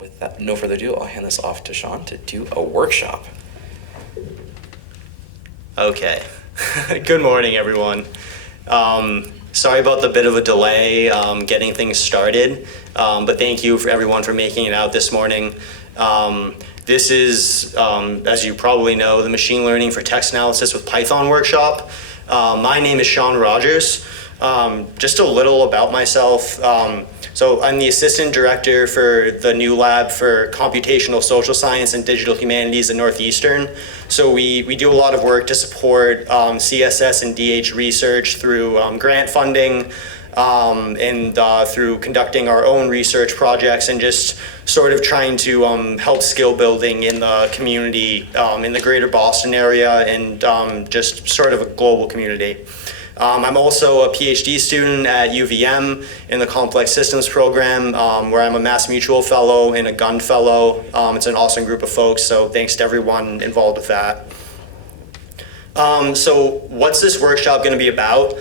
with that, no further ado, I'll hand this off to Sean to do a workshop. Okay. Good morning, everyone. Sorry about the bit of a delay getting things started, but thank you for everyone for making it out this morning. This is, as you probably know, the Machine Learning for Text Analysis with Python workshop. My name is Sean Rogers. Just a little about myself. So I'm the assistant director for the new lab for computational social science and digital humanities at Northeastern. So we do a lot of work to support CSS and DH research through grant funding and through conducting our own research projects and just sort of trying to help skill building in the community in the greater Boston area and just sort of a global community. I'm also a PhD student at UVM in the Complex Systems program, where I'm a Mass Mutual Fellow and a Gun Fellow. It's an awesome group of folks, so thanks to everyone involved with that. So what's this workshop going to be about?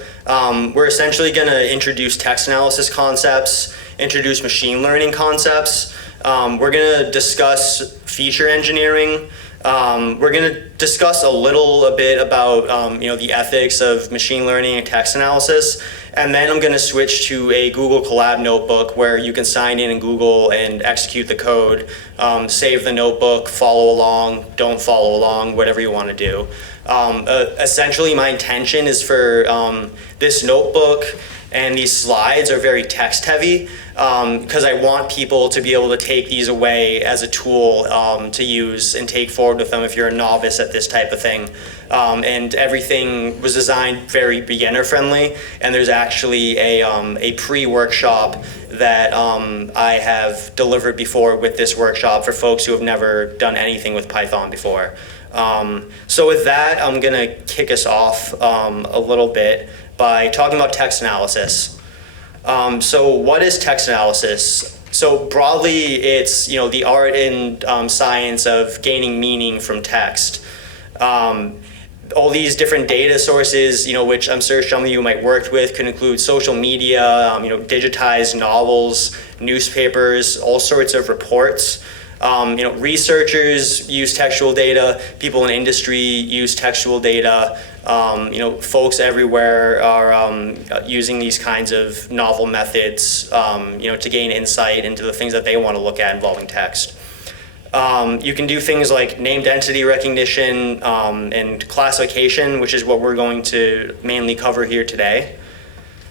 We're essentially going to introduce text analysis concepts, introduce machine learning concepts. We're going to discuss feature engineering. We're going to discuss a bit about the ethics of machine learning and text analysis, and then I'm going to switch to a Google Colab notebook where you can sign in Google and execute the code, save the notebook, follow along, don't follow along, whatever you want to do. Essentially, my intention is for this notebook and these slides are very text heavy because I want people to be able to take these away as a tool to use and take forward with them if you're a novice at this type of thing. And everything was designed very beginner friendly, and there's actually a pre-workshop that I have delivered before with this workshop for folks who have never done anything with Python before. So with that, I'm gonna kick us off a little bit by talking about text analysis. So what is text analysis? So broadly, it's the art and science of gaining meaning from text. All these different data sources, which I'm sure some of you might work with, could include social media, digitized novels, newspapers, all sorts of reports. Researchers use textual data, people in industry use textual data, folks everywhere are using these kinds of novel methods, to gain insight into the things that they want to look at involving text. You can do things like named entity recognition and classification, which is what we're going to mainly cover here today.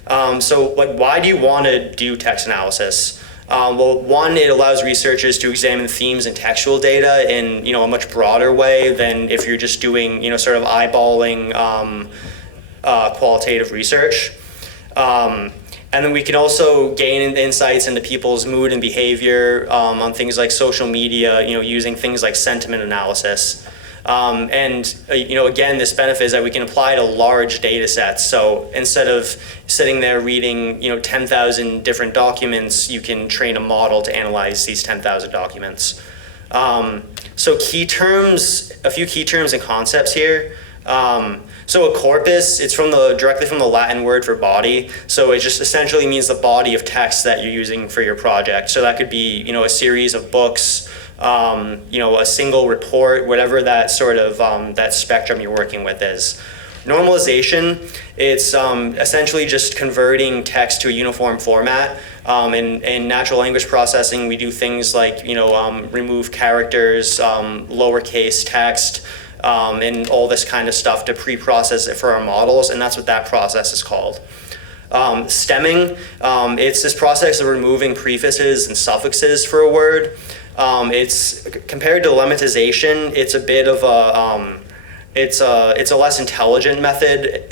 So why do you want to do text analysis? Well, one, it allows researchers to examine themes and textual data in a much broader way than if you're just doing sort of eyeballing qualitative research. And then we can also gain insights into people's mood and behavior on things like social media, using things like sentiment analysis. Again, this benefit is that we can apply to large data sets. So instead of sitting there reading, 10,000 different documents, you can train a model to analyze these 10,000 documents. So a few key terms and concepts here. So a corpus, it's directly from the Latin word for body. So it just essentially means the body of text that you're using for your project. So that could be, a series of books, a single report, whatever that sort of, that spectrum you're working with is. Normalization, it's essentially just converting text to a uniform format. In natural language processing, we do things like, remove characters, lowercase text, and all this kind of stuff to pre-process it for our models, and that's what that process is called. Stemming, it's this process of removing prefixes and suffixes for a word. It's compared to lemmatization, it's a bit of a it's a less intelligent method,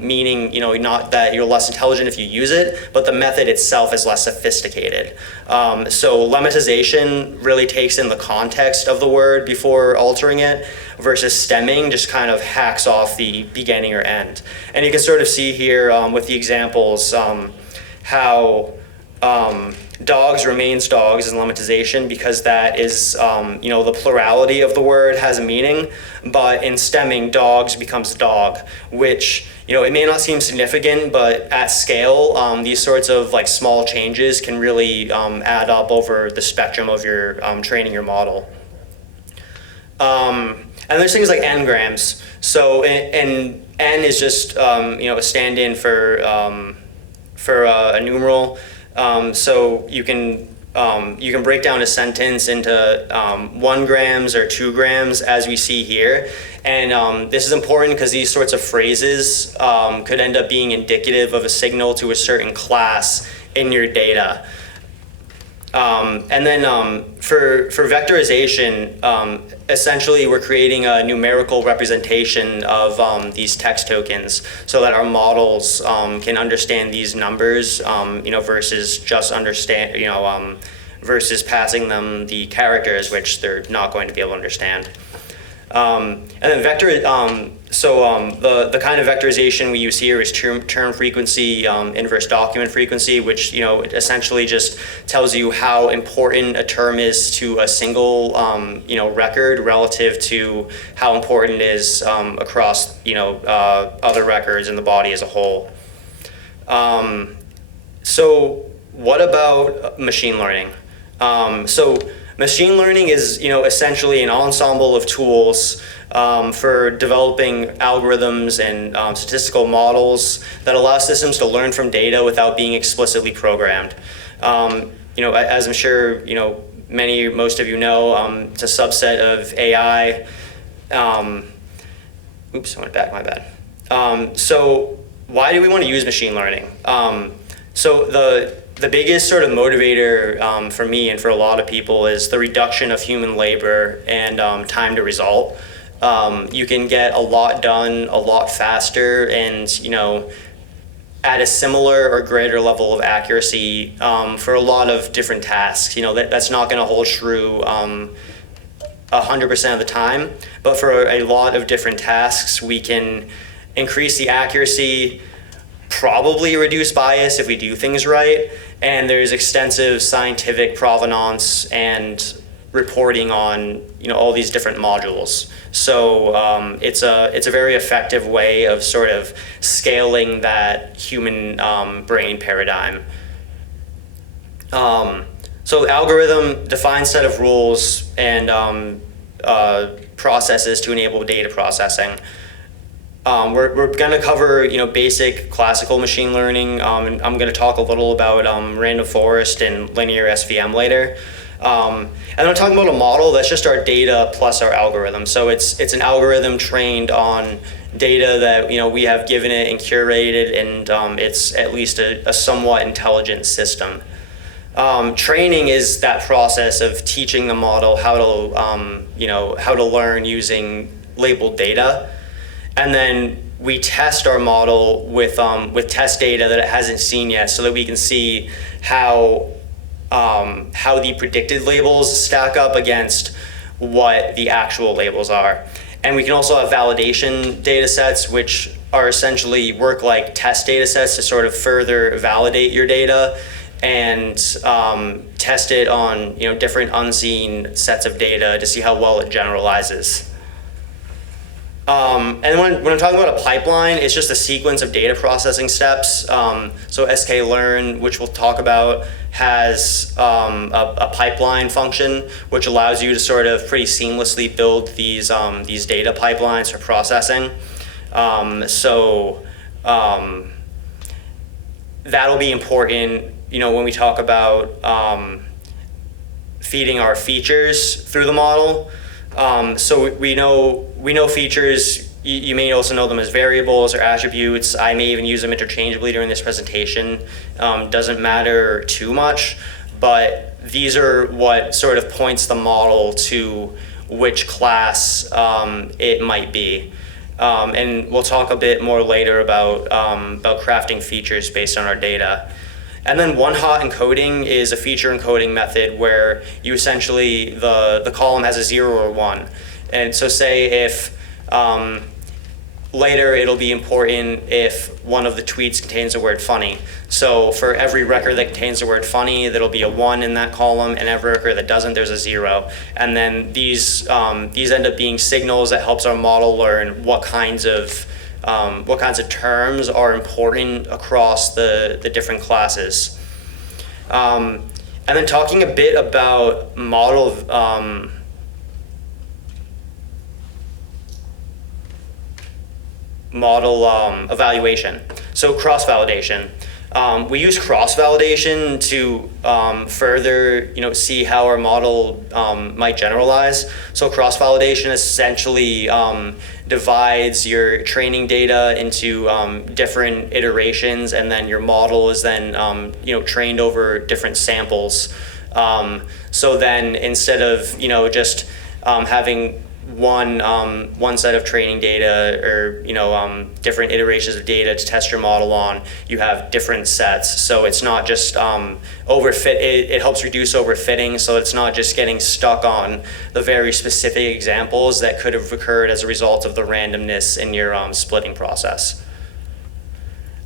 meaning not that you're less intelligent if you use it, but the method itself is less sophisticated. So lemmatization really takes in the context of the word before altering it, versus stemming just kind of hacks off the beginning or end. And you can sort of see here with the examples how dogs remains dogs is lemmatization because that is, the plurality of the word has a meaning, but in stemming, dogs becomes dog, which, it may not seem significant, but at scale, these sorts of like small changes can really add up over the spectrum of your training your model. And there's things like n-grams. So, and n is just, a stand-in for a numeral. So you can break down a sentence into 1 grams or 2 grams, as we see here. And this is important because these sorts of phrases could end up being indicative of a signal to a certain class in your data. And then for vectorization, essentially we're creating a numerical representation of these text tokens so that our models can understand these numbers, versus just versus passing them the characters, which they're not going to be able to understand. And then the kind of vectorization we use here is term frequency, inverse document frequency, which essentially just tells you how important a term is to a single record relative to how important it is across other records in the body as a whole. So what about machine learning? So machine learning is, essentially an ensemble of tools for developing algorithms and statistical models that allow systems to learn from data without being explicitly programmed. As I'm sure, most of you know, it's a subset of AI. Oops, I went back, my bad. So why do we want to use machine learning? So the biggest sort of motivator for me and for a lot of people is the reduction of human labor and time to result. You can get a lot done a lot faster and, at a similar or greater level of accuracy for a lot of different tasks. That's not going to hold true 100% of the time, but for a lot of different tasks, we can increase the accuracy, probably reduce bias if we do things right, and there's extensive scientific provenance and reporting on all these different modules. So it's a very effective way of sort of scaling that human brain paradigm. So algorithm defines set of rules and processes to enable data processing. We're going to cover basic classical machine learning. And I'm going to talk a little about random forest and linear SVM later. And I'm talking about a model that's just our data plus our algorithm. So it's an algorithm trained on data that we have given it and curated, and it's at least a somewhat intelligent system. Training is that process of teaching the model how to learn using labeled data. And then we test our model with test data that it hasn't seen yet, so that we can see how the predicted labels stack up against what the actual labels are. And we can also have validation data sets, which are essentially work like test data sets to sort of further validate your data and test it on different unseen sets of data to see how well it generalizes. And when I'm talking about a pipeline, it's just a sequence of data processing steps. So sklearn, which we'll talk about, has a pipeline function, which allows you to sort of pretty seamlessly build these data pipelines for processing. That'll be important, when we talk about feeding our features through the model. So we know features. You may also know them as variables or attributes. I may even use them interchangeably during this presentation. Doesn't matter too much, but these are what sort of points the model to which class it might be. And we'll talk a bit more later about crafting features based on our data. And then one-hot encoding is a feature encoding method where you essentially, the column has a 0 or 1. And so say if Later, it'll be important if one of the tweets contains the word funny. So for every record that contains the word funny, there'll be a 1 in that column, and every record that doesn't, there's a 0. And then these end up being signals that helps our model learn what kinds of terms are important across the different classes. And then talking a bit about model evaluation. So cross-validation. We use cross-validation to further, see how our model might generalize. So cross-validation essentially divides your training data into different iterations, and then your model is then, trained over different samples. So then instead of, just having one set of training data or different iterations of data to test your model on, you have different sets. So it's not just overfit. It helps reduce overfitting, so it's not just getting stuck on the very specific examples that could have occurred as a result of the randomness in your splitting process.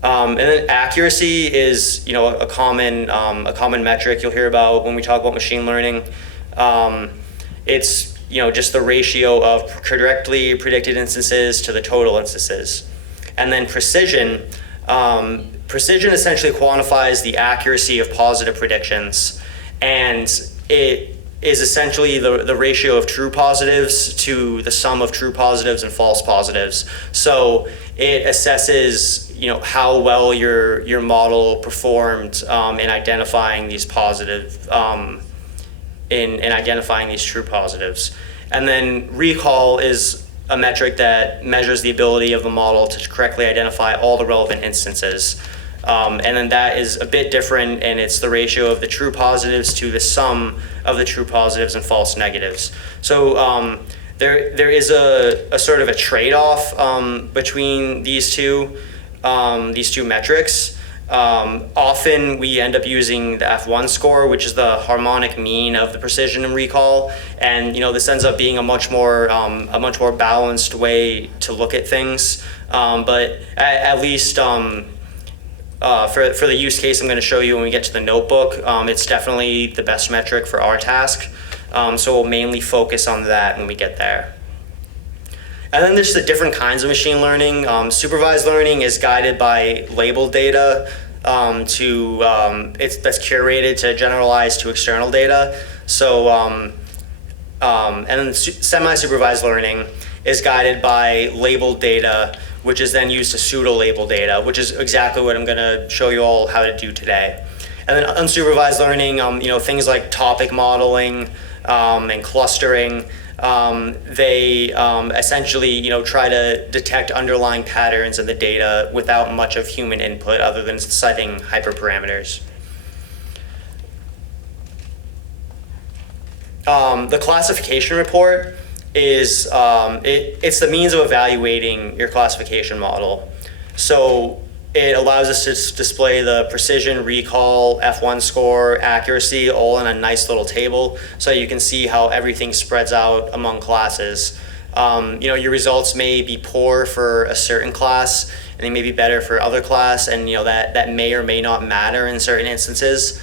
And then accuracy is a common metric you'll hear about when we talk about machine learning. It's just the ratio of correctly predicted instances to the total instances. And then precision. Precision essentially quantifies the accuracy of positive predictions, and it is essentially the ratio of true positives to the sum of true positives and false positives. So it assesses how well your model performed in identifying these positive in identifying these true positives. And then recall is a metric that measures the ability of the model to correctly identify all the relevant instances. And then that is a bit different, and it's the ratio of the true positives to the sum of the true positives and false negatives. So there is a sort of a trade-off between these two metrics. Often we end up using the F1 score, which is the harmonic mean of the precision and recall, and this ends up being a much more balanced way to look at things. But at least for the use case I'm going to show you when we get to the notebook, it's definitely the best metric for our task. So we'll mainly focus on that when we get there. And then there's the different kinds of machine learning. Supervised learning is guided by labeled data that's curated to generalize to external data. So, and then semi-supervised learning is guided by labeled data, which is then used to pseudo-label data, which is exactly what I'm going to show you all how to do today. And then unsupervised learning, things like topic modeling and clustering. They essentially, try to detect underlying patterns in the data without much of human input other than citing hyperparameters. The classification report is it's the means of evaluating your classification model. So it allows us to display the precision, recall, F1 score, accuracy, all in a nice little table, so you can see how everything spreads out among classes. Your results may be poor for a certain class, and they may be better for other class, and that may or may not matter in certain instances.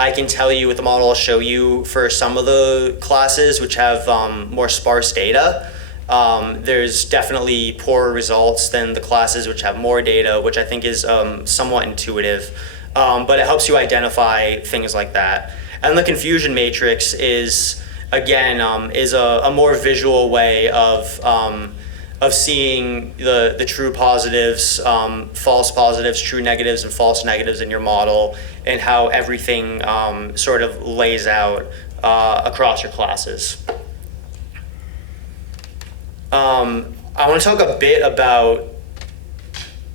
I can tell you with the model I'll show you for some of the classes which have more sparse data, there's definitely poorer results than the classes which have more data, which I think is somewhat intuitive, but it helps you identify things like that. And the confusion matrix is, again, is a more visual way of seeing the true positives, false positives, true negatives, and false negatives in your model, and how everything sort of lays out across your classes. I want to talk a bit about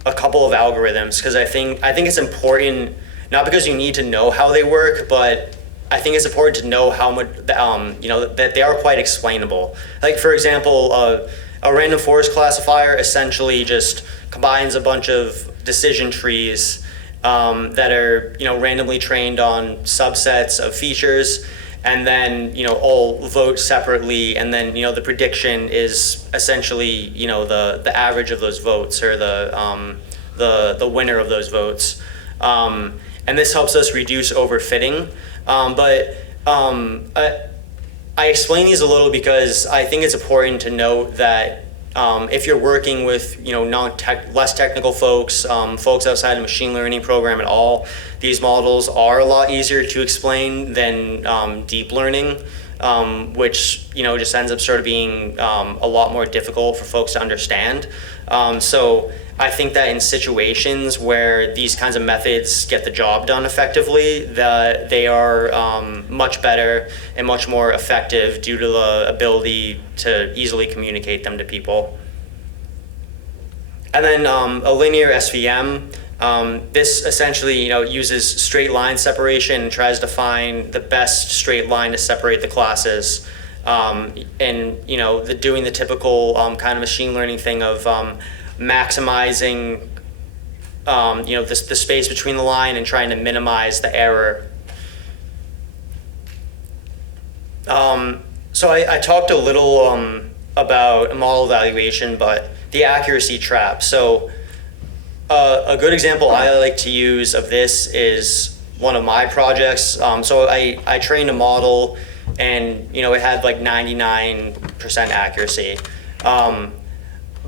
a couple of algorithms, because I think it's important, not because you need to know how they work, but I think it's important to know how much that they are quite explainable. Like, for example, a random forest classifier essentially just combines a bunch of decision trees that are randomly trained on subsets of features, and then all vote separately, and then the prediction is essentially the average of those votes, or the winner of those votes, and this helps us reduce overfitting. I explain these a little because I think it's important to note that if you're working with less technical folks, folks outside of machine learning program at all, these models are a lot easier to explain than deep learning, which just ends up sort of being a lot more difficult for folks to understand. So I think that in situations where these kinds of methods get the job done effectively, that they are much better and much more effective due to the ability to easily communicate them to people. And then a linear SVM, this essentially uses straight line separation and tries to find the best straight line to separate the classes, and doing the typical kind of machine learning thing of maximizing the space between the line and trying to minimize the error. So I talked a little about model evaluation, but the accuracy trap. So a good example I like to use of this is one of my projects. So I trained a model, and it had like 99% accuracy.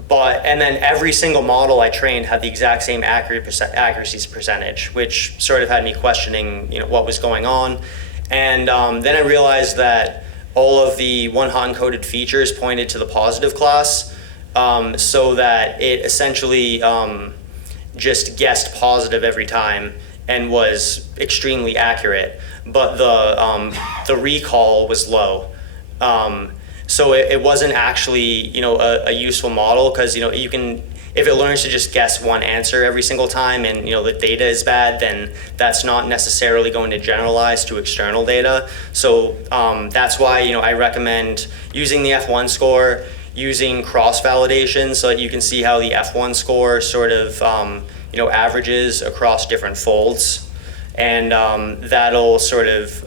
And then every single model I trained had the exact same accuracy percentage, which sort of had me questioning, what was going on. And then I realized that all of the one-hot encoded features pointed to the positive class, so that it essentially just guessed positive every time and was extremely accurate, but the recall was low. So it wasn't actually, a useful model, because, you can, if it learns to just guess one answer every single time and, the data is bad, then that's not necessarily going to generalize to external data. So that's why, I recommend using the F1 score, using cross-validation, so that you can see how the F1 score sort of, averages across different folds. And that'll sort of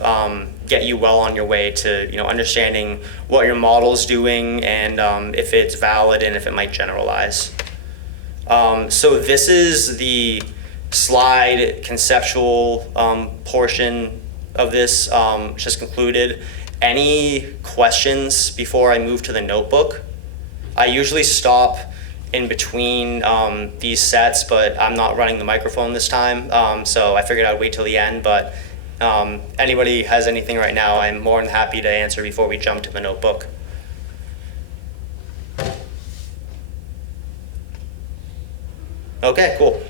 get you well on your way to understanding what your model's doing, and if it's valid and if it might generalize. So this is the slide conceptual portion of this, just concluded. Any questions before I move to the notebook? I usually stop in between these sets, but I'm not running the microphone this time, so I figured I'd wait till the end. But anybody has anything right now, I'm more than happy to answer before we jump to the notebook. Okay, cool.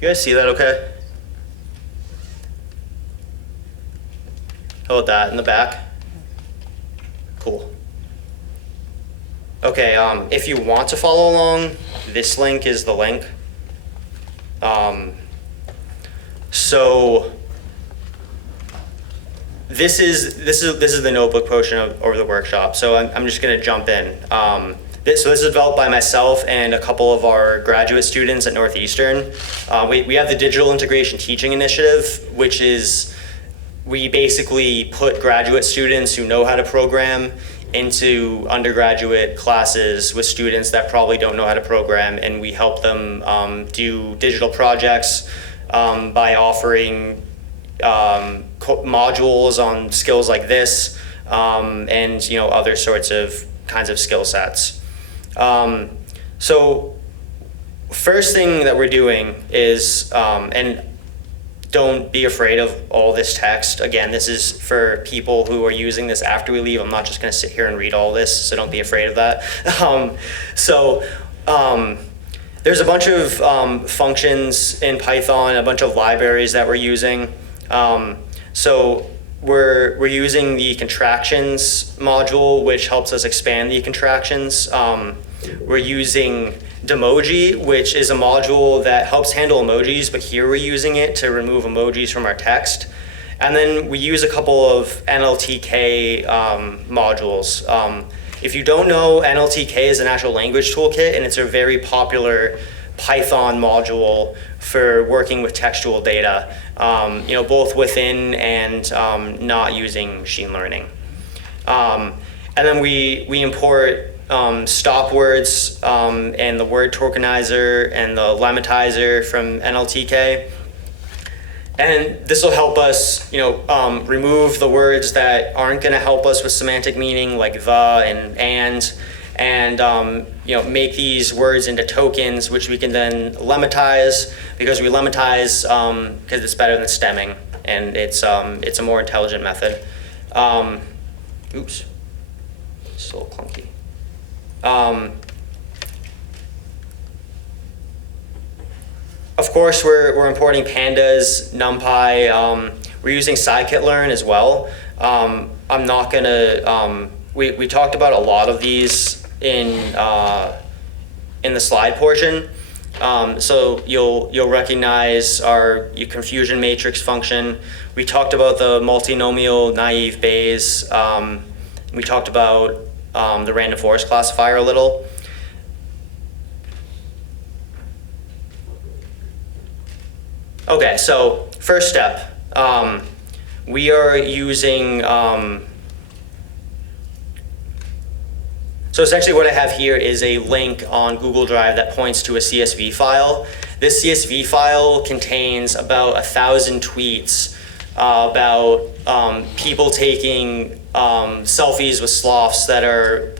You guys see that okay? How about that in the back? Cool. Okay, if you want to follow along, this link is the link. So this is the notebook portion of the workshop. So I'm just gonna jump in. This is developed by myself and a couple of our graduate students at Northeastern. We have the Digital Integration Teaching Initiative, which is, we basically put graduate students who know how to program into undergraduate classes with students that probably don't know how to program, and we help them do digital projects by offering modules on skills like this, and other sorts of kinds of skill sets. So first thing that we're doing is, and don't be afraid of all this text. Again, this is for people who are using this after we leave. I'm not just gonna sit here and read all this, so don't be afraid of that. There's a bunch of functions in Python, a bunch of libraries that we're using. So we're using the contractions module, which helps us expand the contractions. we're using Demoji, which is a module that helps handle emojis, but here we're using it to remove emojis from our text. And then we use a couple of NLTK modules. If you don't know, NLTK is a natural language toolkit, and it's a very popular Python module for working with textual data, both within and not using machine learning. And then we import stop words and the word tokenizer and the lemmatizer from NLTK. And this will help us, remove the words that aren't going to help us with semantic meaning, like the and make these words into tokens, which we can then lemmatize, because we lemmatize because it's better than stemming, and it's a more intelligent method. Oops, it's a little clunky. Of course, we're importing pandas, NumPy. We're using scikit-learn as well. I'm not gonna. We talked about a lot of these in the slide portion. So you'll recognize our confusion matrix function. We talked about the multinomial naive Bayes. We talked about the random forest classifier a little. Okay, so first step, we are using, so essentially what I have here is a link on Google Drive that points to a CSV file. This CSV file contains about 1,000 tweets about people taking selfies with sloths that are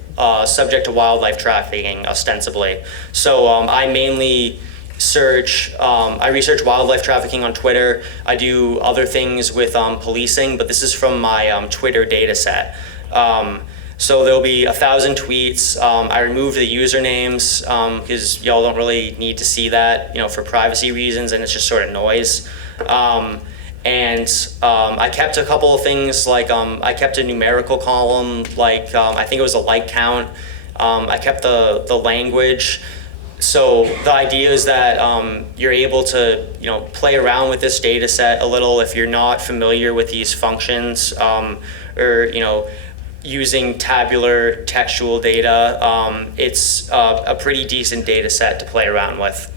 subject to wildlife trafficking, ostensibly. So I mainly I research wildlife trafficking on Twitter. I do other things with policing, but this is from my Twitter data set. So there'll be 1,000 tweets. I removed the usernames because y'all don't really need to see that, for privacy reasons, and it's just sort of noise. And I kept a couple of things, like I kept a numerical column, like I think it was a like count. I kept the language. So the idea is that you're able to play around with this data set a little if you're not familiar with these functions, or using tabular textual data. It's a pretty decent data set to play around with.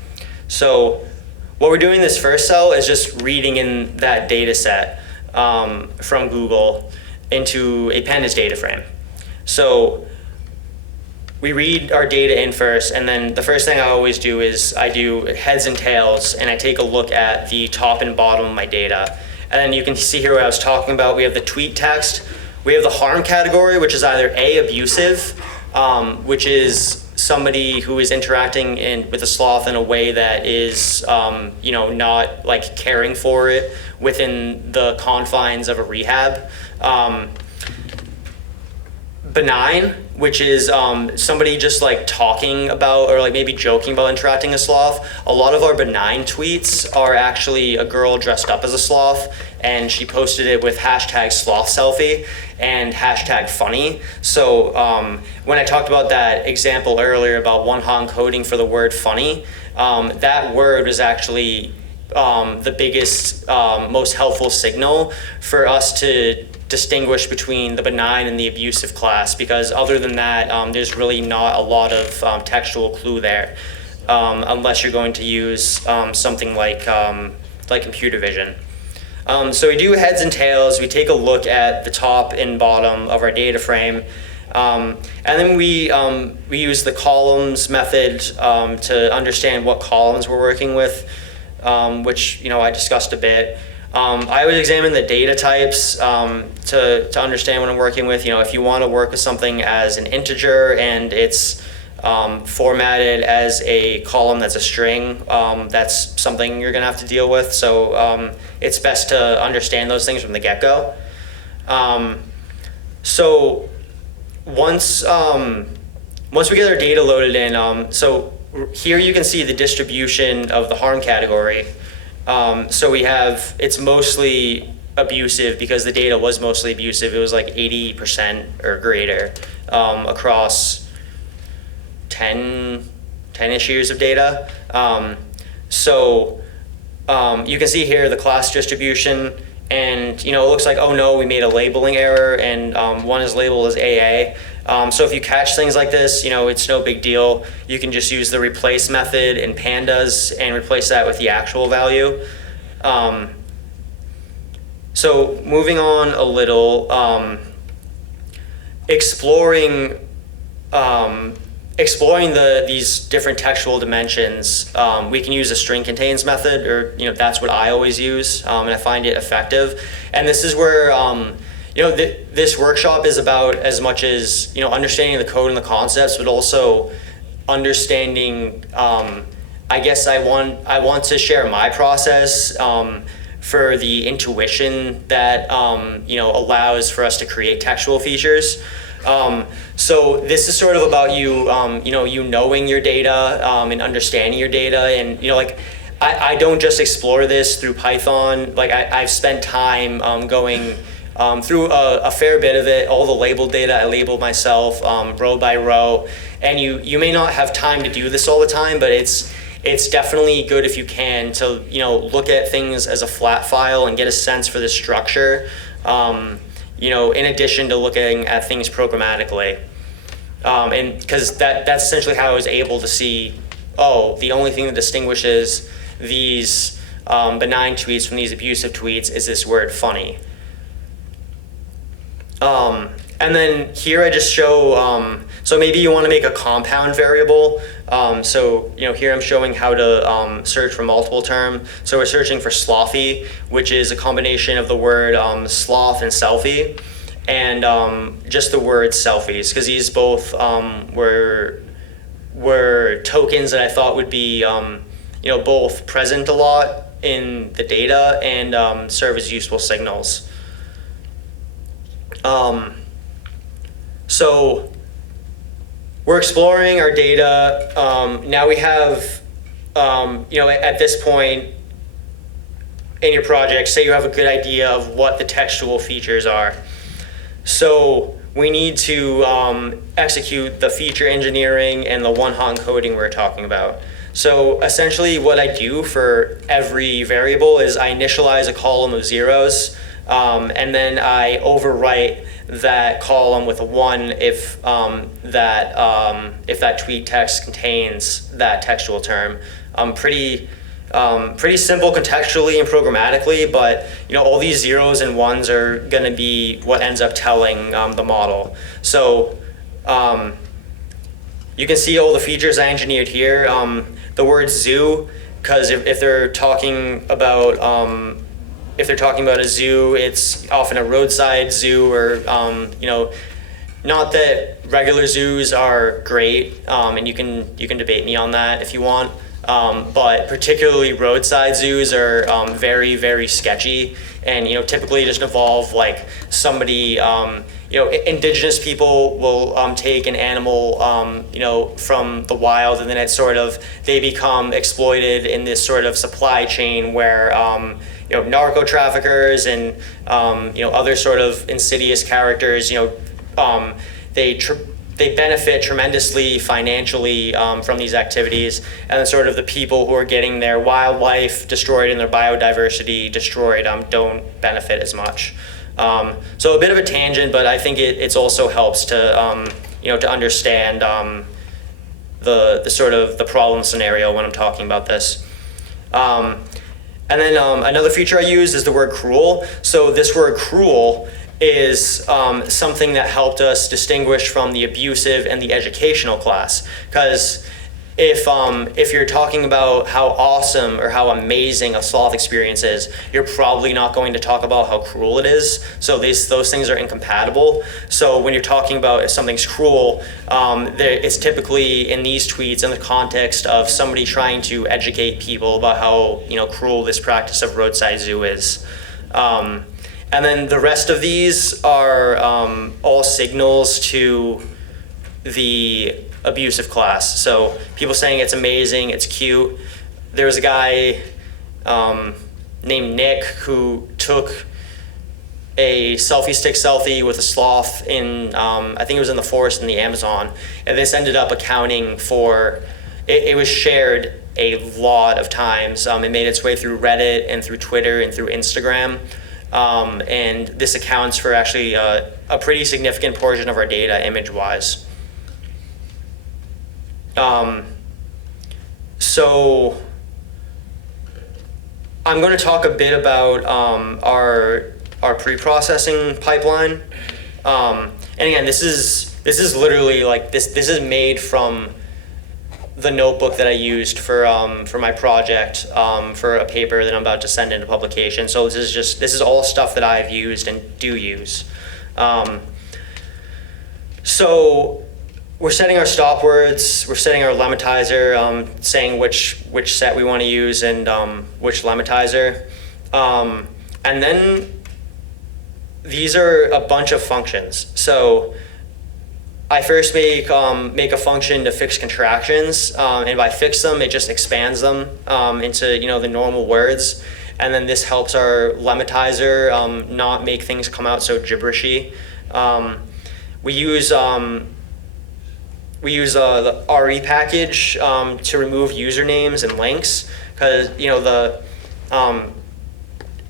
So what we're doing this first cell is just reading in that data set from Google into a pandas data frame. So we read our data in first, and then the first thing I always do is I do heads and tails, and I take a look at the top and bottom of my data. And then you can see here what I was talking about. We have the tweet text. We have the harm category, which is either A, abusive, which is somebody who is interacting with a sloth in a way that is, not like caring for it within the confines of a rehab. Benign, which is somebody just like talking about or like maybe joking about interacting a sloth. A lot of our benign tweets are actually a girl dressed up as a sloth, and she posted it with hashtag sloth selfie and hashtag funny. So when I talked about that example earlier about one-hot encoding for the word funny, that word was actually the biggest, most helpful signal for us to distinguish between the benign and the abusive class, because other than that, there's really not a lot of textual clue there, unless you're going to use something like computer vision. So we do heads and tails. We take a look at the top and bottom of our data frame, and then we use the columns method to understand what columns we're working with, which I discussed a bit. I always examine the data types to understand what I'm working with. If you want to work with something as an integer and it's formatted as a column that's a string, that's something you're going to have to deal with. So it's best to understand those things from the get-go. So once we get our data loaded in, so here you can see the distribution of the harm category. So we have, it's mostly abusive because the data was mostly abusive. It was like 80% or greater across 10-ish years of data. You can see here the class distribution, and it looks like, oh no, we made a labeling error, and one is labeled as AA. So if you catch things like this, it's no big deal. You can just use the replace method in pandas and replace that with the actual value. So moving on a little, exploring these different textual dimensions, we can use a string contains method, or that's what I always use, and I find it effective. And this is where this workshop is about as much as understanding the code and the concepts, but also understanding. I guess I want to share my process for the intuition that allows for us to create textual features. So this is sort of about you knowing your data and understanding your data, and I don't just explore this through Python. I've spent time going through a fair bit of it. All the labeled data I labeled myself row by row, and you may not have time to do this all the time, but it's definitely good if you can to look at things as a flat file and get a sense for the structure. In addition to looking at things programmatically. And because that's essentially how I was able to see, the only thing that distinguishes these benign tweets from these abusive tweets is this word funny. And then here I just show, so maybe you want to make a compound variable. So here I'm showing how to search for multiple term. So we're searching for slothy, which is a combination of the word sloth and selfie, and just the word selfies, because these both were tokens that I thought would be both present a lot in the data and serve as useful signals. So we're exploring our data. Now we have, at this point in your project, say you have a good idea of what the textual features are. So we need to execute the feature engineering and the one-hot encoding we're talking about. So essentially what I do for every variable is I initialize a column of zeros, and then I overwrite that column with a 1 if that tweet text contains that textual term. Pretty simple contextually and programmatically, but all these zeros and ones are going to be what ends up telling the model. So you can see all the features I engineered here. The word zoo, because if they're talking about a zoo, it's often a roadside zoo, or not that regular zoos are great, and you can debate me on that if you want, but particularly roadside zoos are very, very sketchy, and typically just involve somebody, indigenous people will take an animal from the wild, and then they become exploited in this sort of supply chain where narco traffickers and other sort of insidious characters, they benefit tremendously financially from these activities, and then sort of the people who are getting their wildlife destroyed and their biodiversity destroyed don't benefit as much. So a bit of a tangent, but I think it's also helps to to understand the sort of the problem scenario when I'm talking about this. And then another feature I use is the word cruel. So this word cruel is something that helped us distinguish from the abusive and the educational class. Because if you're talking about how awesome or how amazing a sloth experience is, you're probably not going to talk about how cruel it is. So those things are incompatible. So when you're talking about if something's cruel, it's typically in these tweets in the context of somebody trying to educate people about how cruel this practice of roadside zoo is. And then the rest of these are all signals to the abusive class. So people saying it's amazing, it's cute. There was a guy named Nick who took a selfie stick selfie with a sloth in, I think it was in the forest in the Amazon. And this ended up accounting for, it was shared a lot of times. It made its way through Reddit and through Twitter and through Instagram. And this accounts for actually a pretty significant portion of our data image-wise. So I'm going to talk a bit about our pre-processing pipeline. And again, this is literally like this is made from the notebook that I used for my project for a paper that I'm about to send into publication. So this is all stuff that I've used and do use. So we're setting our stop words, we're setting our lematizer, saying which set we want to use and which lematizer. And then these are a bunch of functions. So I first make a function to fix contractions, and by fix them, it just expands them into the normal words. And then this helps our lematizer not make things come out so gibberishy. We use the RE package to remove usernames and links, because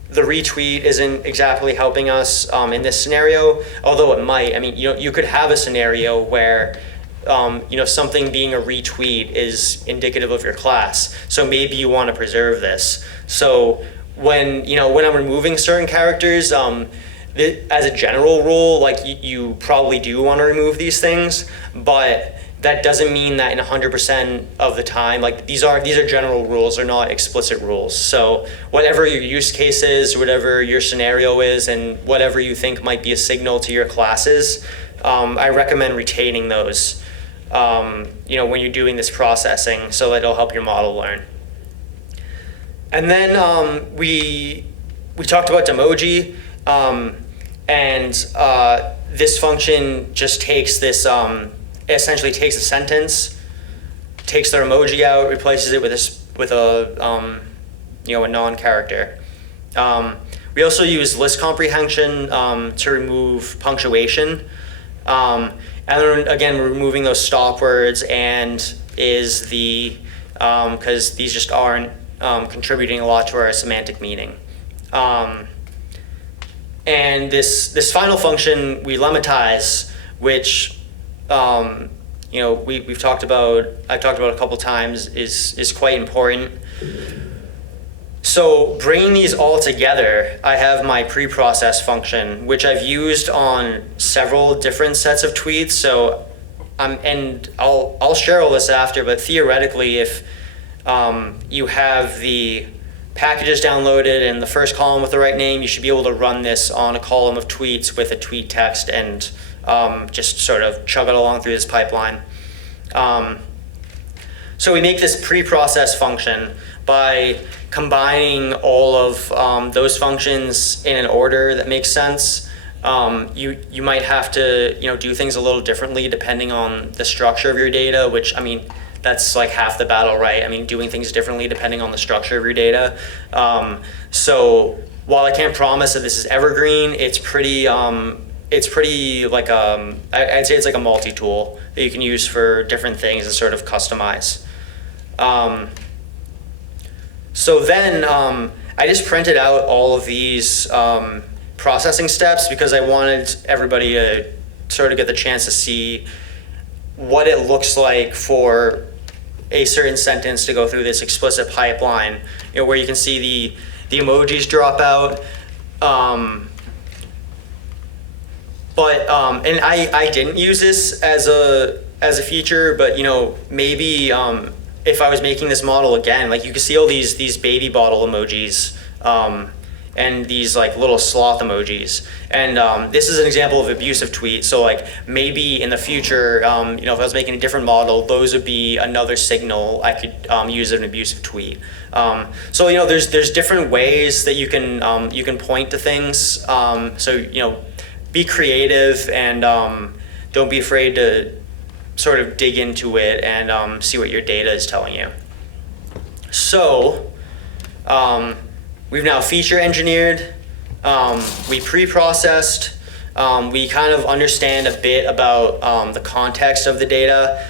the retweet isn't exactly helping us in this scenario, although it might. I mean, you could have a scenario where something being a retweet is indicative of your class, so maybe you want to preserve this. So when I'm removing certain characters, as a general rule, like you probably do want to remove these things, but that doesn't mean that in 100% of the time, like these are general rules, they're not explicit rules. So whatever your use case is, whatever your scenario is, and whatever you think might be a signal to your classes, I recommend retaining those, when you're doing this processing, so that it'll help your model learn. And then we talked about demoji, and this function just takes this. It essentially takes a sentence, takes their emoji out, replaces it with a non-character. We also use list comprehension to remove punctuation, and then again we're removing those stop words and is the because these just aren't contributing a lot to our semantic meaning. And this final function we lemmatize, which I've talked about a couple times, is quite important. So bringing these all together, I have my pre-process function, which I've used on several different sets of tweets. So and I'll share all this after, but theoretically, if you have the packages downloaded and the first column with the right name, you should be able to run this on a column of tweets with a tweet text and just sort of chug it along through this pipeline. So we make this pre-process function by combining all of those functions in an order that makes sense. You might have to do things a little differently depending on the structure of your data, which, I mean, that's like half the battle, right? I mean, doing things differently depending on the structure of your data. So while I can't promise that this is evergreen, it's pretty like I'd say it's like a multi-tool that you can use for different things and sort of customize. So then I just printed out all of these processing steps because I wanted everybody to sort of get the chance to see what it looks like for a certain sentence to go through this explicit pipeline, where you can see the emojis drop out. And I didn't use this as a feature, but maybe if I was making this model again, like you can see all these baby bottle emojis and these like little sloth emojis, and this is an example of abusive tweet. So like maybe in the future, if I was making a different model, those would be another signal I could use an abusive tweet. So there's different ways that you can point to things. So be creative and don't be afraid to sort of dig into it and see what your data is telling you. So we've now feature engineered We pre-processed. We kind of understand a bit about the context of the data.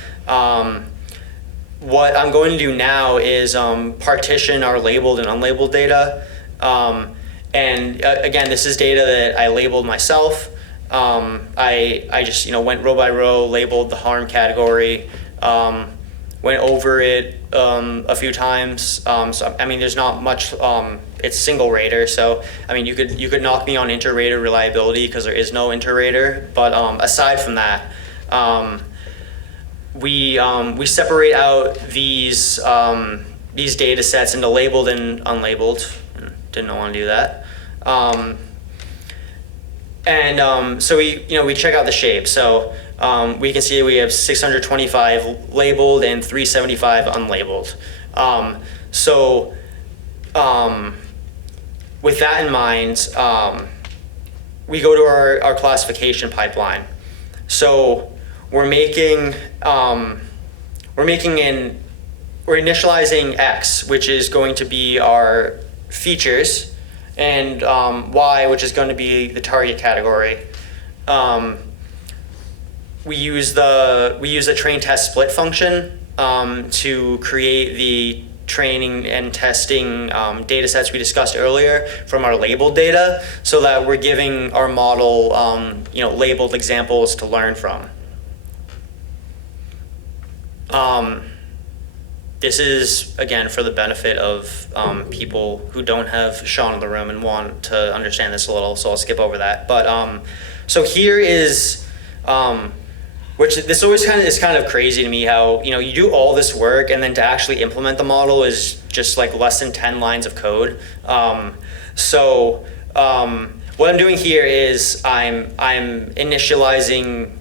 What I'm going to do now is partition our labeled and unlabeled data. Again, this is data that I labeled myself. I just went row by row, labeled the harm category, went over it a few times. So I mean, there's not much. It's single rater, so I mean, you could knock me on inter-rater reliability because there is no inter-rater. But aside from that, we separate out these data sets into labeled and unlabeled. Didn't want to do that. So we check out the shape. So we can see we have 625 labeled and 375 unlabeled. With that in mind, we go to our classification pipeline. So we're initializing X, which is going to be our features, and Y, which is going to be the target category. We use the train test split function to create the training and testing data sets we discussed earlier from our labeled data, so that we're giving our model labeled examples to learn from. This is, again, for the benefit of people who don't have Sean in the room and want to understand this a little, so I'll skip over that. But so here is, which this always is kind of crazy to me how, you do all this work and then to actually implement the model is just like less than 10 lines of code. What I'm doing here is I'm initializing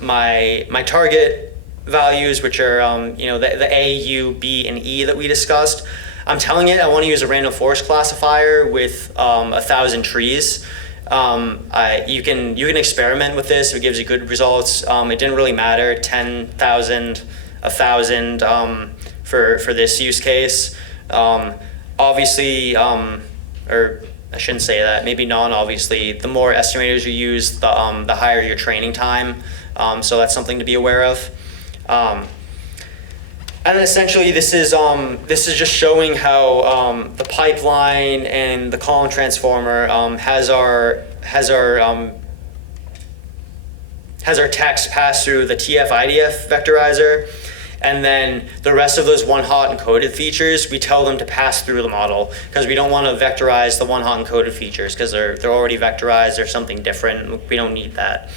my target values, which are the A, U, B, and E that we discussed. I'm telling it I want to use a random forest classifier with 1,000 trees. You can experiment with this. It gives you good results. It didn't really matter 10,000, 1,000 for this use case. Obviously, or I shouldn't say that. Maybe non-obviously. The more estimators you use, the higher your training time. So that's something to be aware of. And then essentially this is just showing how the pipeline and the column transformer has our text pass through the TF-IDF vectorizer, and then the rest of those one-hot encoded features we tell them to pass through the model, because we don't want to vectorize the one-hot encoded features because they're already vectorized or something different. We don't need that.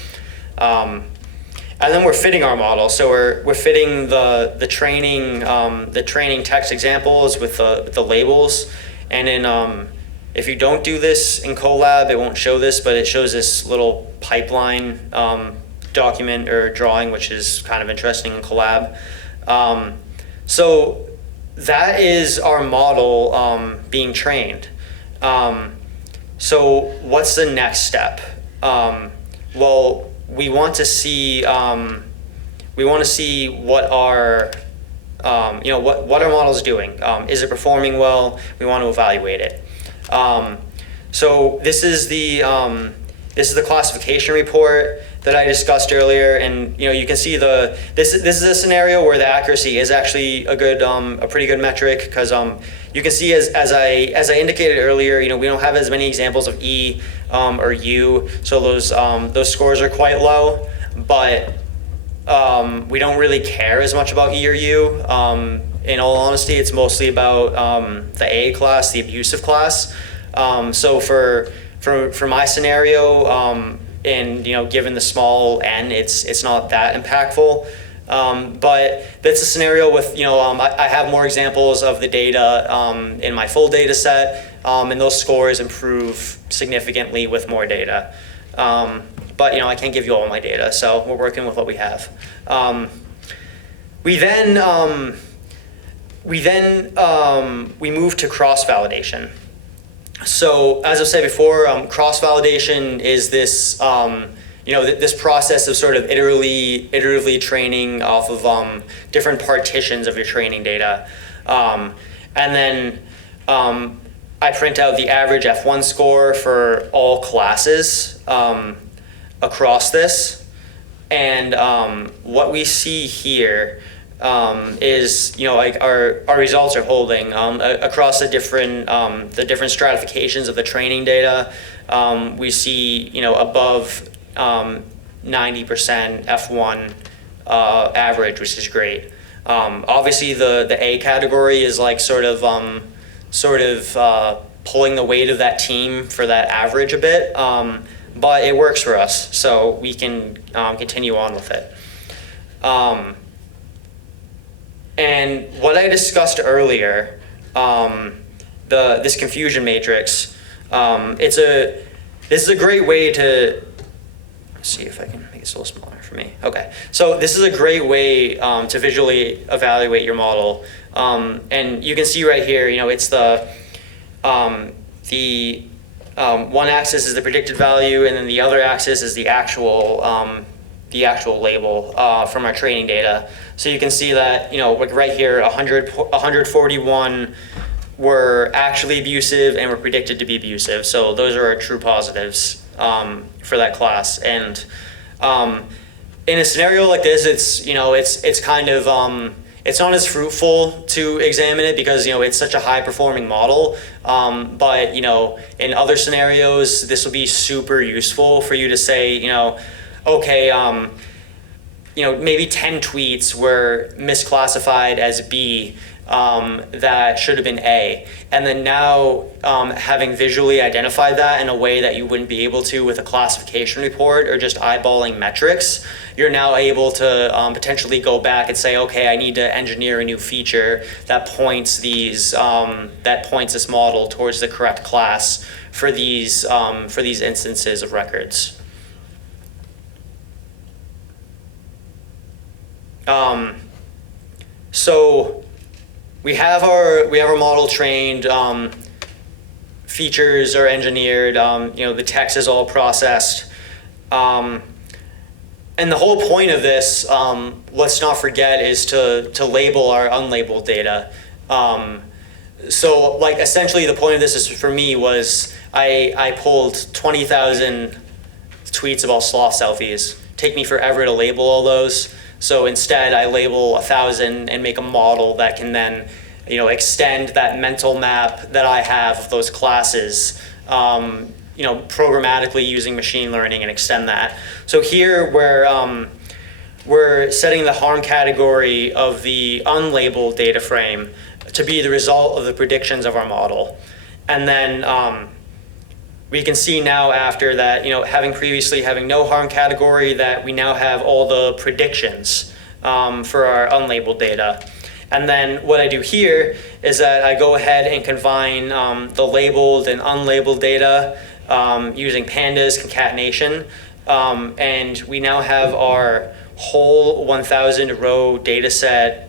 And then we're fitting our model. So we're fitting the training text examples with the labels. And then if you don't do this in Colab, it won't show this, but it shows this little pipeline document or drawing, which is kind of interesting in Colab. So that is our model being trained. So what's the next step? Well, we want to see what our what our model is doing. Is it performing well? We want to evaluate it. So this is the classification report that I discussed earlier, and you can see this is a scenario where the accuracy is actually a pretty good metric, because you can see as I indicated earlier, we don't have as many examples of E or U, so those scores are quite low, but we don't really care as much about E or U. In all honesty, it's mostly about the A class, the abusive class. So for my scenario, and given the small n, it's not that impactful. But that's a scenario with I have more examples of the data in my full data set, and those scores improve significantly with more data. But I can't give you all my data, so we're working with what we have. We move to cross-validation. So as I've said before, cross-validation is this this process of sort of iteratively training off of different partitions of your training data, and then I print out the average F1 score for all classes across this. And what we see here is, like our results are holding across the different stratifications of the training data. We see, above 90% F1 average, which is great. Obviously, the A category is like sort of pulling the weight of that team for that average a bit, but it works for us, so we can continue on with it. And what I discussed earlier, this confusion matrix, this is a great way to, let's see if I can make it a little smaller for me. Okay, so this is a great way to visually evaluate your model. And you can see right here, it's the one axis is the predicted value, and then the other axis is the actual label from our training data. So you can see that, like right here, 141 were actually abusive and were predicted to be abusive. So those are our true positives for that class. And in a scenario like this, it's kind of, it's not as fruitful to examine it because, it's such a high performing model. But, in other scenarios, this will be super useful for you to say, okay, maybe 10 tweets were misclassified as B that should have been A. And then now having visually identified that in a way that you wouldn't be able to with a classification report or just eyeballing metrics, you're now able to potentially go back and say, okay, I need to engineer a new feature that points this model towards the correct class for these instances of records. So we have our model trained, features are engineered, the text is all processed. And the whole point of this, let's not forget, is to label our unlabeled data. So like essentially the point of this is, for me, was I pulled 20,000 tweets about sloth selfies. Take me forever to label all those. So instead, I label 1,000 and make a model that can then, extend that mental map that I have of those classes, programmatically using machine learning and extend that. So here, we're setting the harm category of the unlabeled data frame to be the result of the predictions of our model, and then we can see now after that, having no harm category, that we now have all the predictions for our unlabeled data. And then what I do here is that I go ahead and combine the labeled and unlabeled data using pandas concatenation. And we now have our whole 1,000 row data set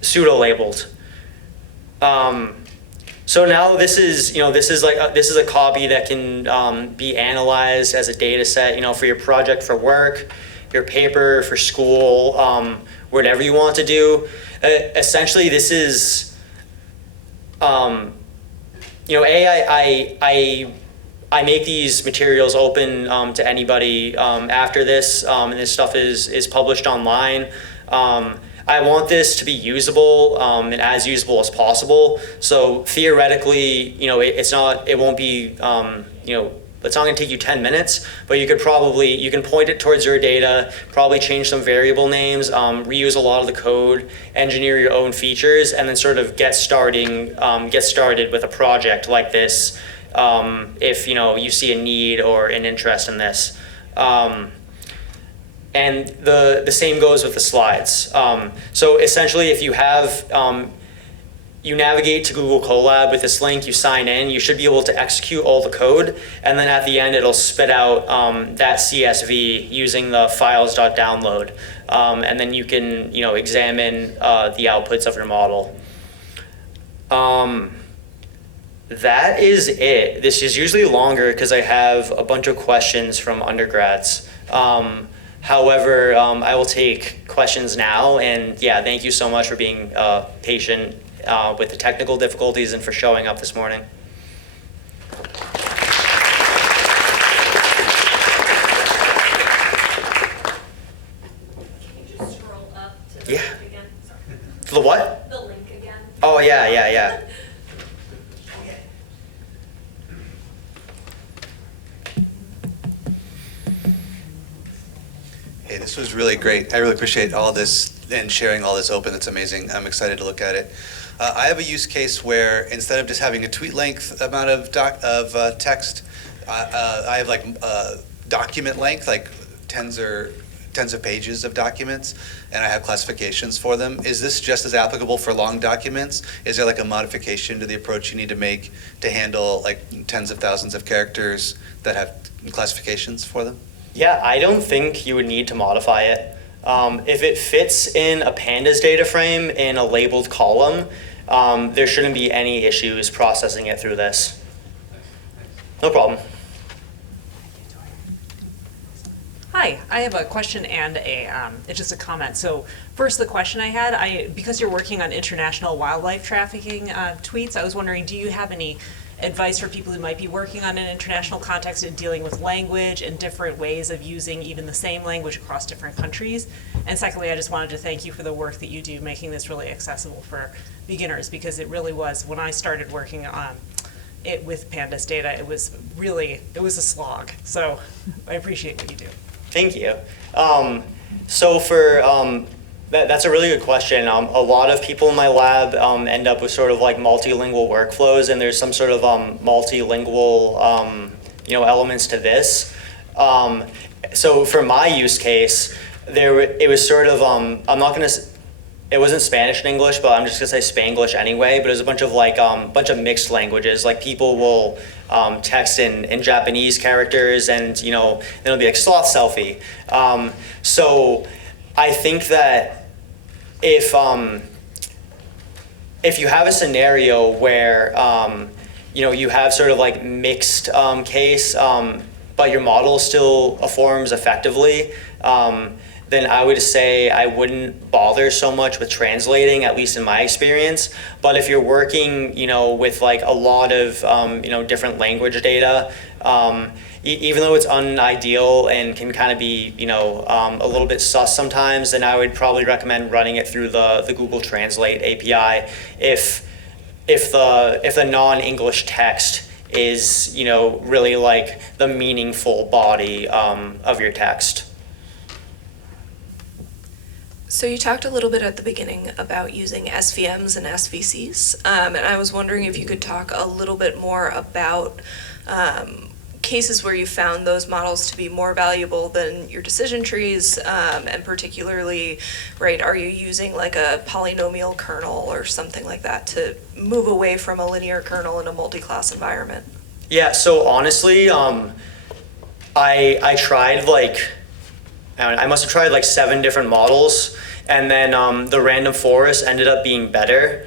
pseudo-labeled. So now this is a copy that can be analyzed as a data set, for your project for work, your paper for school, whatever you want to do. Essentially, this is, I make these materials open to anybody after this, and this stuff is published online. I want this to be usable and as usable as possible. So theoretically, it's not going to take you 10 minutes, but you can point it towards your data, probably change some variable names, reuse a lot of the code, engineer your own features, and then sort of get started with a project like this if you see a need or an interest in this. And the same goes with the slides. So essentially, if you have, you navigate to Google Colab with this link, you sign in, you should be able to execute all the code, and then at the end it'll spit out that CSV using the files.download. And then you can examine the outputs of your model. That is it. This is usually longer because I have a bunch of questions from undergrads. However, I will take questions now, and thank you so much for being patient with the technical difficulties and for showing up this morning. Hey, this was really great. I really appreciate all this and sharing all this open. It's amazing. I'm excited to look at it. I have a use case where instead of just having a tweet length amount of text, I have like document length, like tens of pages of documents, and I have classifications for them. Is this just as applicable for long documents? Is there like a modification to the approach you need to make to handle like tens of thousands of characters that have classifications for them? Yeah, I don't think you would need to modify it. If it fits in a pandas data frame in a labeled column, there shouldn't be any issues processing it through this. No problem. Hi, I have a question and it's just a comment. So first, the question I had, because you're working on international wildlife trafficking tweets, I was wondering, do you have any advice for people who might be working on an international context and dealing with language and different ways of using even the same language across different countries? And secondly, I just wanted to thank you for the work that you do making this really accessible for beginners, because it really was, when I started working on it with pandas data, it was a slog. So I appreciate what you do. Thank you. So for that's a really good question. A lot of people in my lab end up with sort of like multilingual workflows, and there's some sort of multilingual elements to this. So for my use case, it was sort of it wasn't Spanish and English, but I'm just gonna say Spanglish anyway. But it was a bunch of mixed languages. Like people will text in Japanese characters, and it'll be like sloth selfie. So I think that if you have a scenario where you have sort of like mixed case, but your model still forms effectively, then I would say I wouldn't bother so much with translating, at least in my experience. But if you're working, with like a lot of, different language data, even though it's unideal and can kind of be, a little bit sus sometimes, then I would probably recommend running it through the Google Translate API if the non-English text is, really like the meaningful body of your text. So you talked a little bit at the beginning about using SVMs and SVCs, and I was wondering if you could talk a little bit more about cases where you found those models to be more valuable than your decision trees, and particularly, right, are you using like a polynomial kernel or something like that to move away from a linear kernel in a multi-class environment? Yeah, so honestly, I tried I must have tried like 7 different models, and then the random forest ended up being better.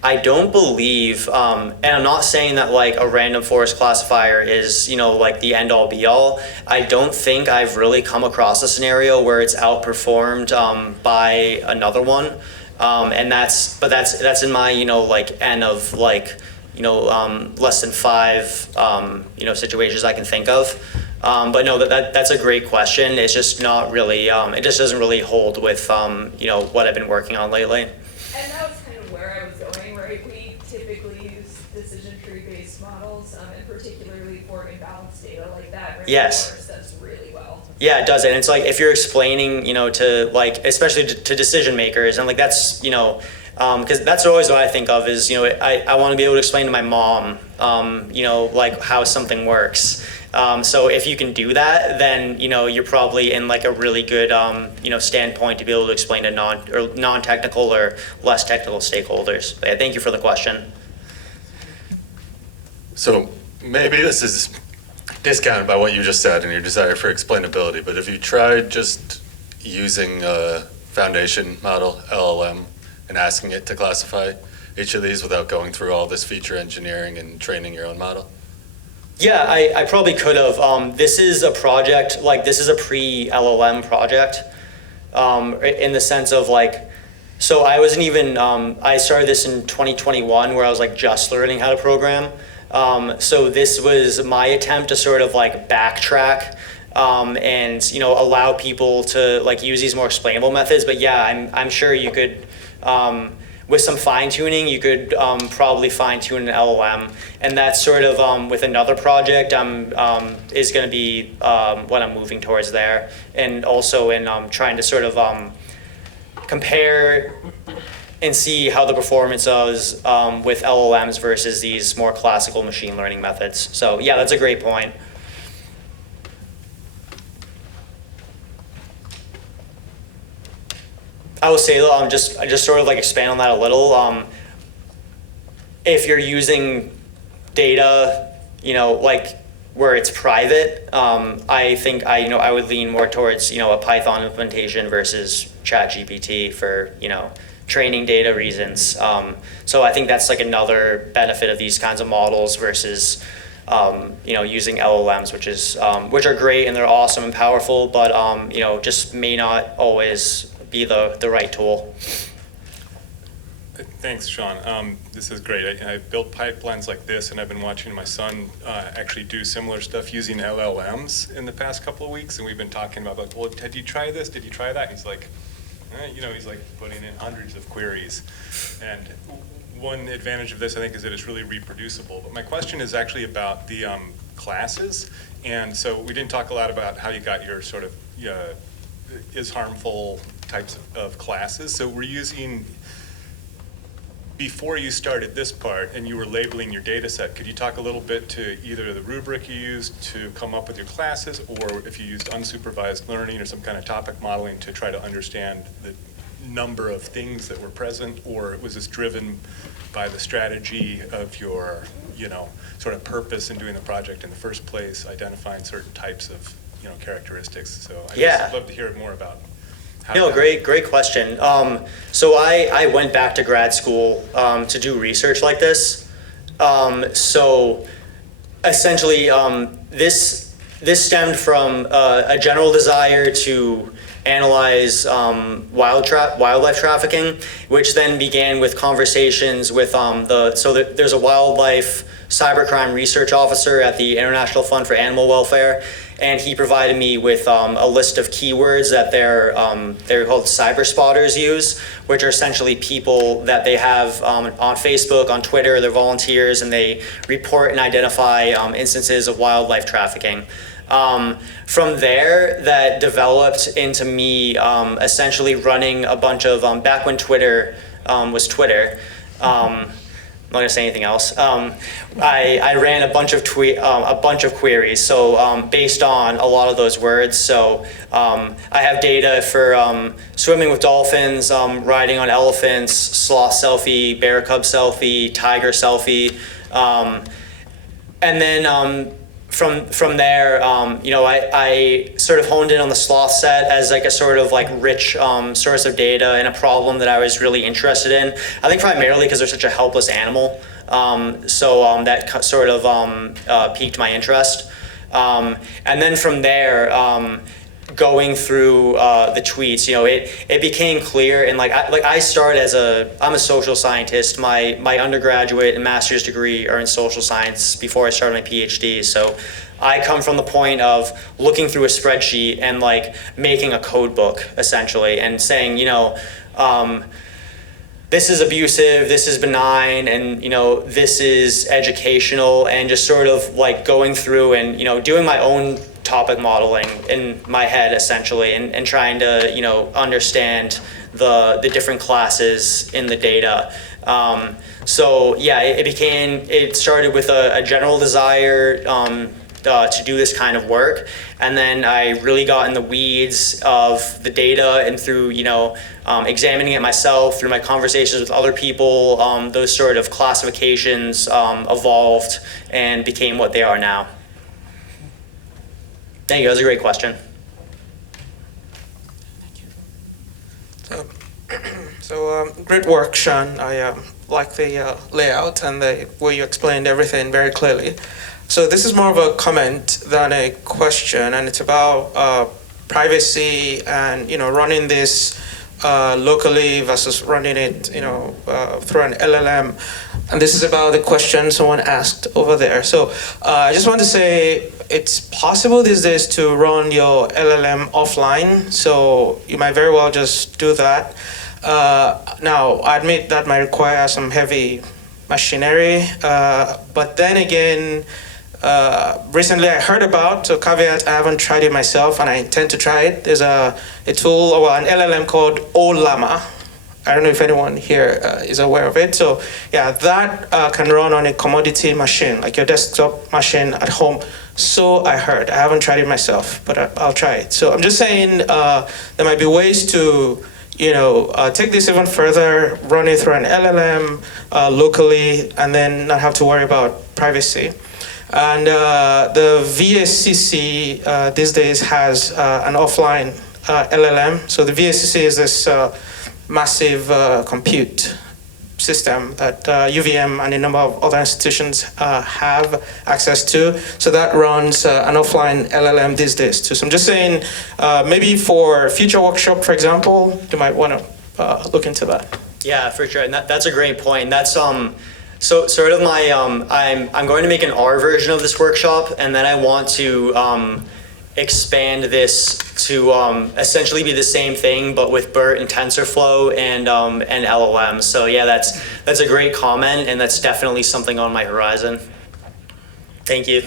I don't believe, and I'm not saying that like a random forest classifier is, like the end all be all. I don't think I've really come across a scenario where it's outperformed by another one. And that's in my, like N of like, less than 5, situations I can think of. But no, that's a great question. It's just not really, it just doesn't really hold with, what I've been working on lately. And that was kind of where I was going, right? We typically use decision tree-based models, and particularly for imbalanced data like that. Right? Yes. Does really well. Yeah, it does. And it's like, if you're explaining, to like, especially to decision makers, and like that's, because that's always what I think of is, I want to be able to explain to my mom, like how something works. So if you can do that, then, you're probably in like a really good, standpoint to be able to explain to non-technical or less technical stakeholders. But yeah, thank you for the question. So maybe this is discounted by what you just said and your desire for explainability, but if you tried just using a foundation model, LLM, and asking it to classify each of these without going through all this feature engineering and training your own model? Yeah, I probably could have. This is a project, this is a pre-LLM project, in the sense of so I wasn't even, I started this in 2021 where I was just learning how to program. So this was my attempt to sort of backtrack and allow people to use these more explainable methods. But yeah, I'm sure you could, with some fine tuning, you could probably fine tune an LLM, and that's sort of with another project is going to be what I'm moving towards there, and also in trying to sort of compare and see how the performance is with LLMs versus these more classical machine learning methods. So yeah, that's a great point. I will say though, just sort of like expand on that a little. If you're using data, like where it's private, I think I would lean more towards a Python implementation versus ChatGPT for training data reasons. So I think that's like another benefit of these kinds of models versus using LLMs, which are great and they're awesome and powerful, but just may not always be the right tool. Thanks, Sean. This is great. I've built pipelines like this, and I've been watching my son actually do similar stuff using LLMs in the past couple of weeks, and we've been talking about, like, well, did you try this? Did you try that? And he's like, he's like putting in hundreds of queries. And one advantage of this, I think, is that it's really reproducible. But my question is actually about the classes. And so we didn't talk a lot about how you got your sort of is harmful types of classes. So we're using, before you started this part and you were labeling your data set, could you talk a little bit to either the rubric you used to come up with your classes, or if you used unsupervised learning or some kind of topic modeling to try to understand the number of things that were present, or was this driven by the strategy of your, sort of purpose in doing the project in the first place, identifying certain types of, characteristics? So I'd love to hear more about how. No, great question. So I went back to grad school to do research like this. So essentially, this stemmed from a general desire to analyze wildlife trafficking, which then began with conversations with there's a wildlife cybercrime research officer at the International Fund for Animal Welfare, and he provided me with a list of keywords that they're called cyber spotters use, which are essentially people that they have on Facebook, on Twitter, they're volunteers, and they report and identify instances of wildlife trafficking. From there, that developed into me essentially running a bunch of, back when Twitter was Twitter, I'm not gonna say anything else. I ran a bunch of queries. So based on a lot of those words. So I have data for swimming with dolphins, riding on elephants, sloth selfie, bear cub selfie, tiger selfie, and then from there, I sort of honed in on the sloth set as like a sort of like rich source of data and a problem that I was really interested in. I think primarily because they're such a helpless animal. So that sort of piqued my interest. And then from there, going through the tweets, it became clear, and I started I'm a social scientist. My undergraduate and master's degree are in social science before I started my PhD. So I come from the point of looking through a spreadsheet and making a code book essentially, and saying, this is abusive, this is benign, and this is educational, and just sort of going through and doing my own topic modeling in my head essentially, and trying to understand the different classes in the data. So yeah, it started with a general desire to do this kind of work, and then I really got in the weeds of the data, and through examining it myself, through my conversations with other people, those sort of classifications evolved and became what they are now. Thank you. That was a great question. So great work, Sean. I like the layout and the way you explained everything very clearly. So this is more of a comment than a question, and it's about privacy and running this locally versus running it through an LLM. And this is about the question someone asked over there. So I just want to say it's possible these days to run your LLM offline. So you might very well just do that. Now, I admit that might require some heavy machinery, but then again, recently I heard about, so caveat, I haven't tried it myself and I intend to try it. There's a tool or an LLM called Ollama. I don't know if anyone here is aware of it. So yeah, that can run on a commodity machine, like your desktop machine at home. So I heard. I haven't tried it myself, but I'll try it. So I'm just saying there might be ways to take this even further, run it through an LLM locally, and then not have to worry about privacy. And the VSCC these days has an offline LLM. So the VSCC is this massive compute system that UVM and a number of other institutions have access to. So that runs an offline LLM these days too. So I'm just saying, maybe for future workshop, for example, you might want to look into that. Yeah, for sure. And that's a great point. That's so sort of my I'm going to make an R version of this workshop, and then I want to expand this to essentially be the same thing, but with BERT and TensorFlow and LLM. So yeah, that's a great comment, and that's definitely something on my horizon. Thank you.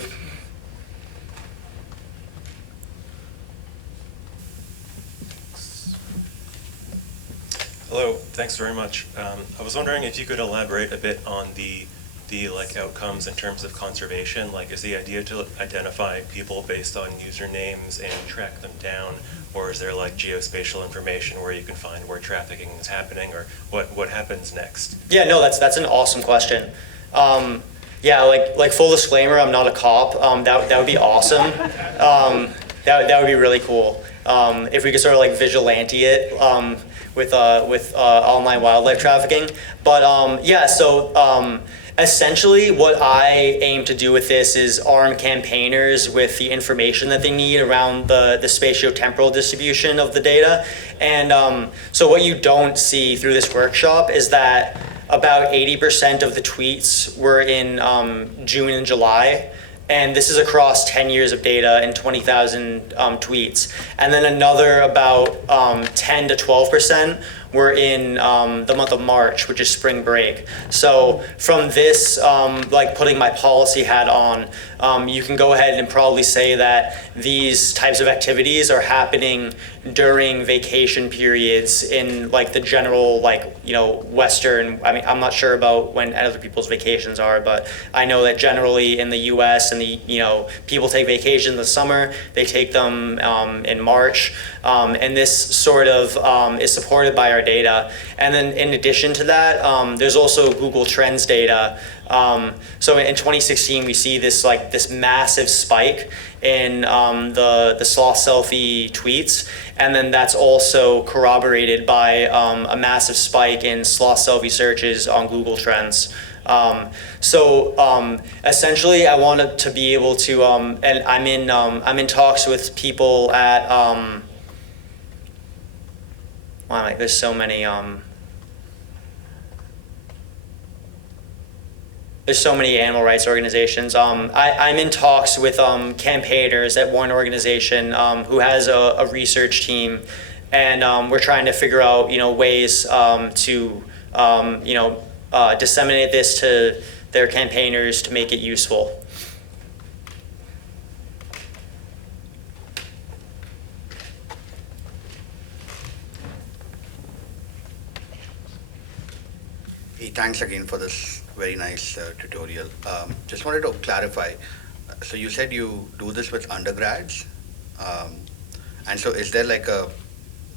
Hello, thanks very much. I was wondering if you could elaborate a bit on the outcomes in terms of conservation. Like, is the idea to identify people based on usernames and track them down, or is there like geospatial information where you can find where trafficking is happening, or what happens next? Yeah, no, that's an awesome question. Yeah, like full disclaimer, I'm not a cop. That would be awesome. That would be really cool. If we could sort of like vigilante it with online wildlife trafficking. But yeah, so essentially what I aim to do with this is arm campaigners with the information that they need around the spatiotemporal distribution of the data. And so what you don't see through this workshop is that about 80% of the tweets were in June and July. And this is across 10 years of data and 20,000 tweets. And then another about 10 to 12% were in the month of March, which is spring break. So from this, like putting my policy hat on, you can go ahead and probably say that these types of activities are happening during vacation periods in like the general, like, Western, I mean, I'm not sure about when other people's vacations are, but I know that generally in the US and people take vacations in the summer, they take them in March. And this sort of is supported by our data. And then in addition to that, there's also Google Trends data. So in 2016, we see this massive spike in the sloth selfie tweets, and then that's also corroborated by a massive spike in sloth selfie searches on Google Trends. So essentially, I wanted to be able to, and I'm in talks with people at wow, there's so many. There's so many animal rights organizations. I'm in talks with campaigners at one organization who has a research team, and we're trying to figure out ways to disseminate this to their campaigners to make it useful. Thanks again for this very nice tutorial. Just wanted to clarify. So you said you do this with undergrads, and so is there like a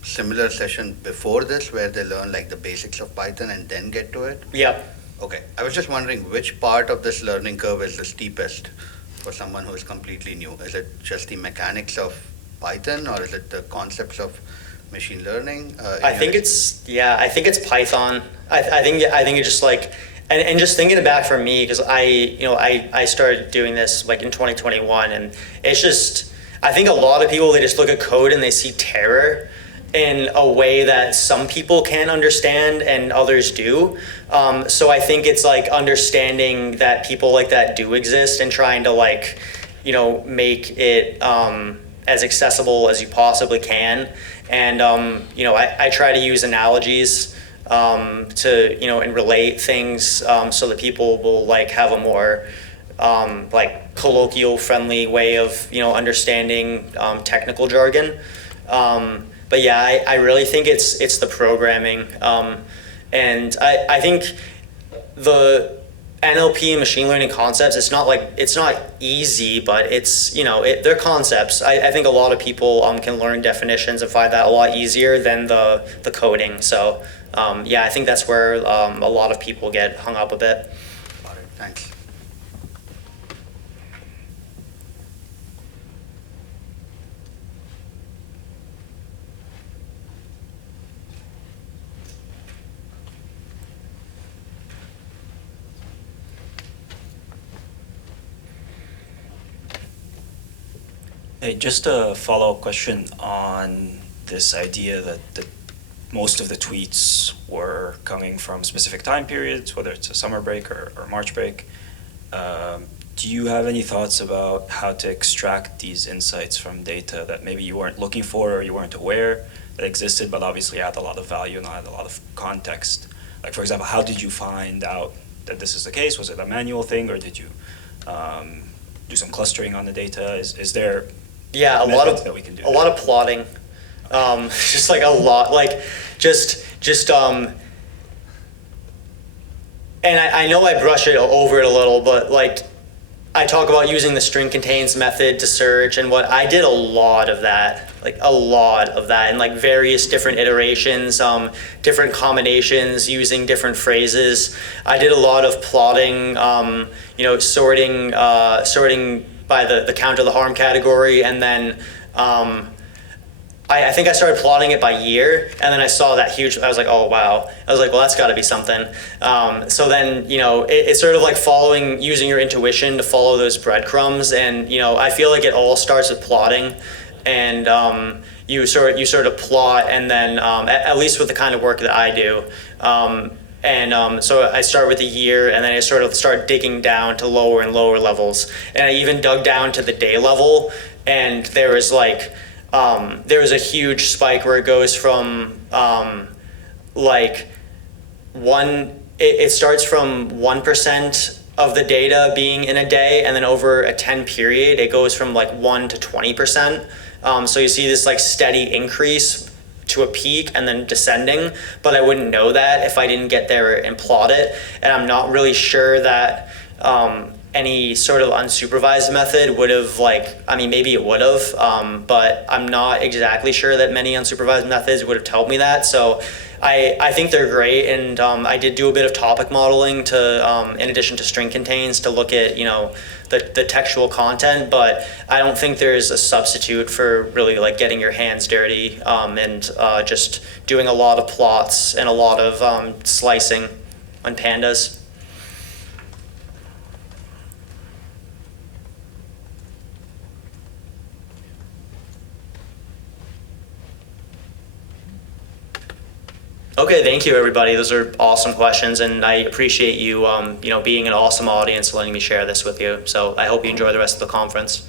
similar session before this where they learn like the basics of Python and then get to it? Yep. Okay. I was just wondering which part of this learning curve is the steepest for someone who is completely new. Is it just the mechanics of Python, or is it the concepts of machine learning? I think it's Python. I think it's just like, and just thinking it back for me, because I started doing this like in 2021, and it's just, I think a lot of people, they just look at code and they see terror in a way that some people can't understand and others do. So I think it's like understanding that people like that do exist and trying to like, make it as accessible as you possibly can. And I try to use analogies to and relate things so that people will have a more colloquial friendly way of understanding technical jargon. But yeah, I really think it's the programming, and I think the NLP and machine learning concepts, it's not easy, but they're concepts. I think a lot of people can learn definitions and find that a lot easier than the coding. So I think that's where a lot of people get hung up a bit. Got it, thanks. Hey, just a follow-up question on this idea that most of the tweets were coming from specific time periods, whether it's a summer break or March break. Do you have any thoughts about how to extract these insights from data that maybe you weren't looking for or you weren't aware that existed, but obviously had a lot of value and had a lot of context? Like, for example, how did you find out that this is the case? Was it a manual thing, or did you do some clustering on the data? Is there a lot of that we can do? A lot of plotting, just a lot, and I know I brush it over it a little, but I talk about using the string contains method to search, and what I did a lot of that in various different iterations, different combinations using different phrases. I did a lot of plotting, sorting by the count of the harm category, and then I think I started plotting it by year, and then I saw that huge, I was like, oh wow. I was like, well, that's gotta be something. So then, it's sort of using your intuition to follow those breadcrumbs, and I feel like it all starts with plotting, and you sort of plot, and then at least with the kind of work that I do, so I start with a year, and then I sort of start digging down to lower and lower levels, and I even dug down to the day level, and there was a huge spike where it goes from it starts from 1% of the data being in a day, and then over a 10 period it goes from 1 to 20%. So you see this steady increase to a peak and then descending, but I wouldn't know that if I didn't get there and plot it. And I'm not really sure that any sort of unsupervised method would have maybe it would have, but I'm not exactly sure that many unsupervised methods would have told me that. So I think they're great, and I did do a bit of topic modeling to, in addition to string contains, to look at the textual content, but I don't think there's a substitute for really getting your hands dirty and just doing a lot of plots and a lot of slicing on pandas. Okay, thank you, everybody. Those are awesome questions, and I appreciate you, being an awesome audience, letting me share this with you. So I hope you enjoy the rest of the conference.